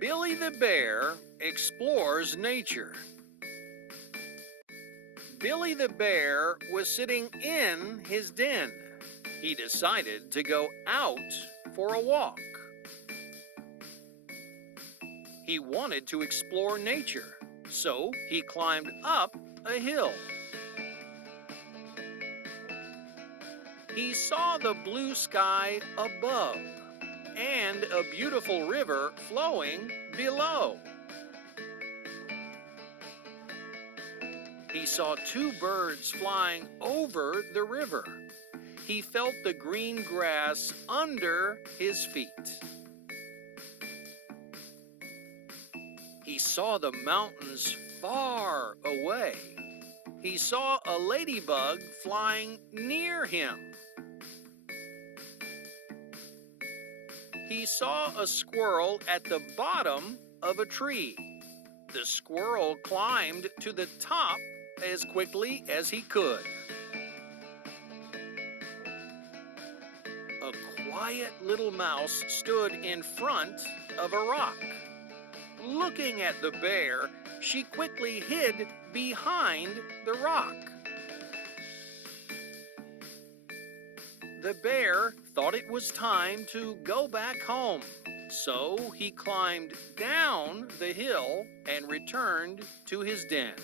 Billy the Bear explores nature. Billy the Bear was sitting in his den. He decided to go out for a walk. He wanted to explore nature, so he climbed up a hill. He saw the blue sky above and a beautiful river flowing below. He saw two birds flying over the river. He felt the green grass under his feet. He saw the mountains far away. He saw a ladybug flying near him. He saw a squirrel at the bottom of a tree. The squirrel climbed to the top as quickly as he could. A quiet little mouse stood in front of a rock. Looking at the bear, she quickly hid behind the rock. The bear thought it was time to go back home, so he climbed down the hill and returned to his den.